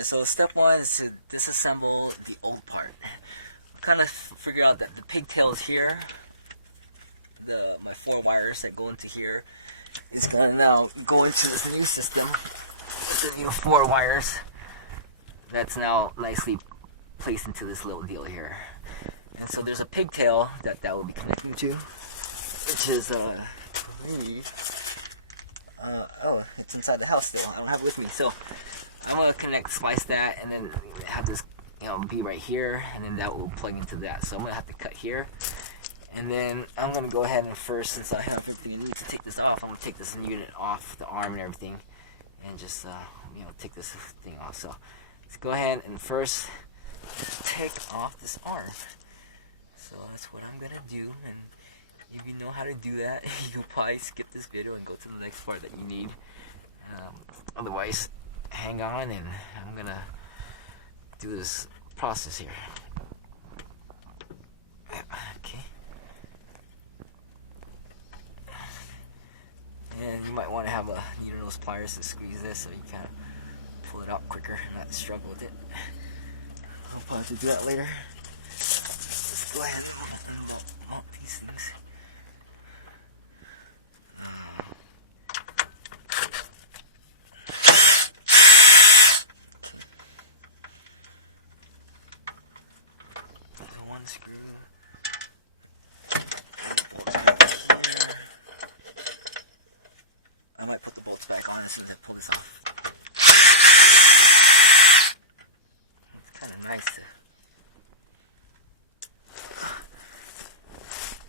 Alright, so step one is to disassemble the old part. Kind of figure out that the pigtail is here. My 4 wires that go into here is gonna now go into this new system with the new 4 wires that's now nicely placed into this little deal here. And so there's a pigtail that will be connecting to, which is oh, it's inside the house still. I don't have it with me, so I'm gonna splice that, and then have this, be right here, and then that will plug into that. So I'm gonna have to cut here, and then I'm gonna go ahead and first, since I have everything you need to take this off, I'm gonna take this unit off the arm and everything, and just take this thing off. So let's go ahead and first take off this arm. So that's what I'm gonna do, and if you know how to do that, you'll probably skip this video and go to the next part that you need. Otherwise, hang on, and I'm gonna do this process here. Okay. And you might want to have those pliers to squeeze this so you kind of pull it out quicker and not struggle with it. I'll probably have to do that later. Let's go ahead and mount these things. One screw. I might put the bolts back on as soon as I pull this off. It's kind of nice.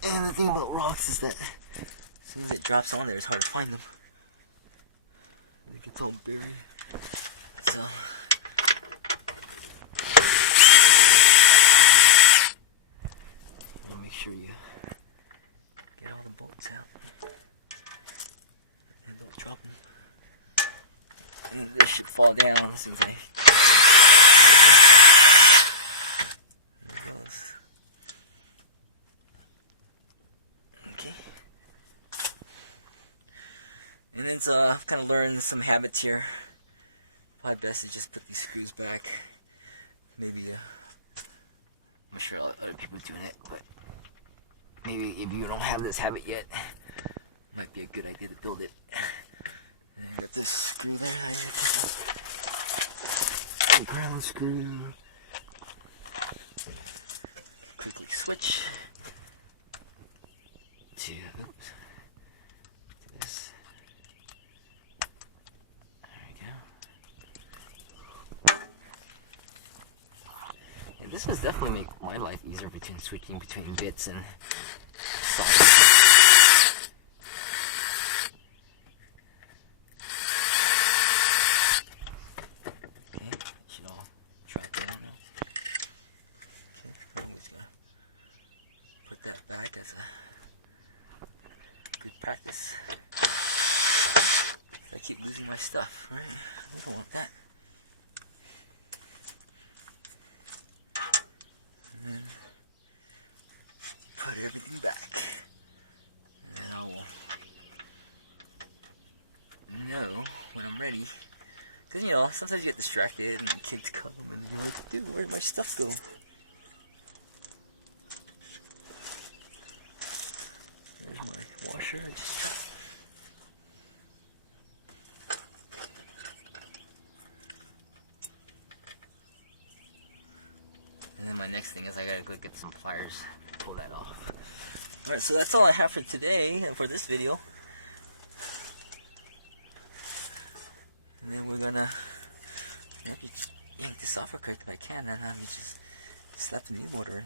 And the thing about rocks is that as soon as it drops on there, it's hard to find them. It gets all buried. So make sure you get all the bolts out and don't drop them. And this should fall down as soon as I okay. And then so I've kind of learned some habits here. Probably best to just put these screws back. Maybe I'm sure other people are doing it, but maybe if you don't have this habit yet, it might be a good idea to build it. And I got this screw there. The ground screw. Quickly switch to this. There we go. And this has definitely made my life easier between switching between bits and sockets. Okay, should all drop down now. Okay, put that back as a good practice. I keep losing my stuff, right? I don't want that. Put everything back. Now, when I'm ready. Because, sometimes you get distracted and the kids come and you're like, dude, where'd my stuff go? There's my washer. And then my next thing is I gotta go get some pliers to pull that off. Alright, so that's all I have for today and for this video. And then we're gonna yank this off real quick if I can, and then just slap it in order.